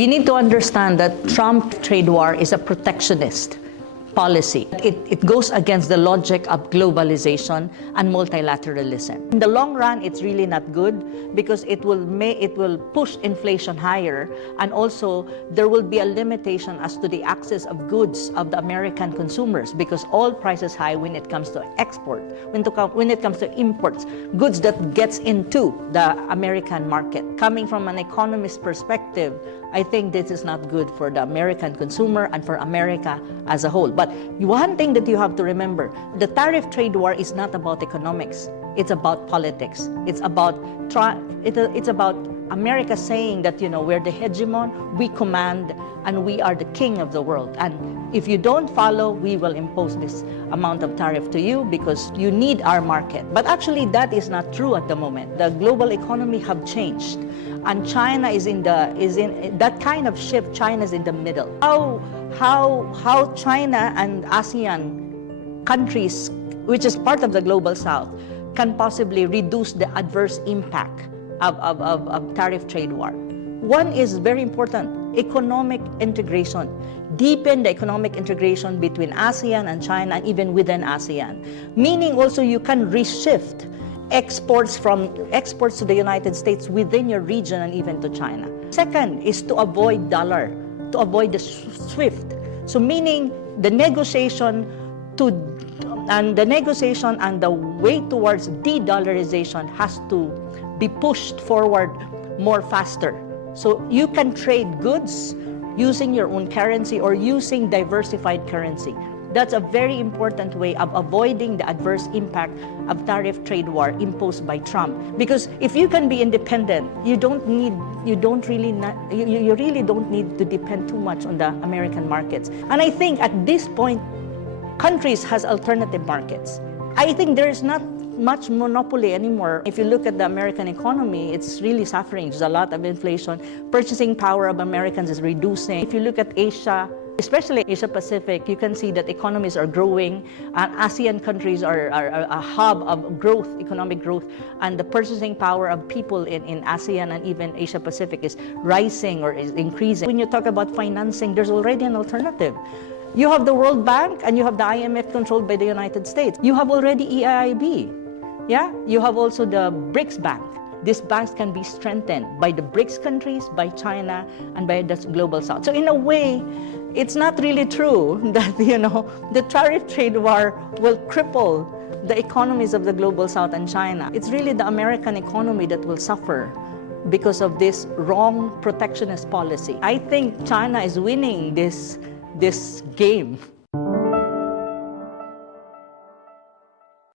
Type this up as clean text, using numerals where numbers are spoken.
We need to understand that Trump trade war is a protectionist policy. It goes against the logic of globalization and multilateralism. In the long run, it's really not good because it will push inflation higher, and also there will be a limitation as to the access of goods of the American consumers because oil prices high when it comes to export, when it comes to imports, goods that gets into the American market. Coming from an economist perspective, I think this is not good for the American consumer and for America as a whole. But one thing that you have to remember, the tariff trade war is not about economics. It's about politics. It's about America saying that, we're the hegemon, we command, and we are the king of the world. And if you don't follow, we will impose this amount of tariff to you because you need our market. But actually, that is not true at the moment. The global economy have changed, and China is in that kind of shift. China is in the middle. How China and ASEAN countries, which is part of the global South, can possibly reduce the adverse impact of tariff trade war. One is very important: economic integration. Deepen the economic integration between ASEAN and China, and even within ASEAN. Meaning also you can reshift exports to the United States within your region and even to China. Second is to avoid dollar, to avoid the SWIFT. So meaning the negotiation and the way towards de-dollarization has to be pushed forward more faster. So you can trade goods using your own currency or using diversified currency. That's a very important way of avoiding the adverse impact of tariff trade war imposed by Trump. Because if you can be independent, you really don't need to depend too much on the American markets. And I think at this point, countries has alternative markets. I think there is not much monopoly anymore. If you look at the American economy, it's really suffering. There's a lot of inflation. Purchasing power of Americans is reducing. If you look at Asia, especially Asia Pacific, you can see that economies are growing, and ASEAN countries are a hub of growth, economic growth, and the purchasing power of people in ASEAN and even Asia Pacific is rising or is increasing. When you talk about financing, there's already an alternative. You have the World Bank and you have the IMF controlled by the United States. You have already EIB. Yeah, you have also the BRICS Bank. These banks can be strengthened by the BRICS countries, by China, and by the global South. So in a way, it's not really true that, the tariff trade war will cripple the economies of the global South and China. It's really the American economy that will suffer because of this wrong protectionist policy. I think China is winning this game.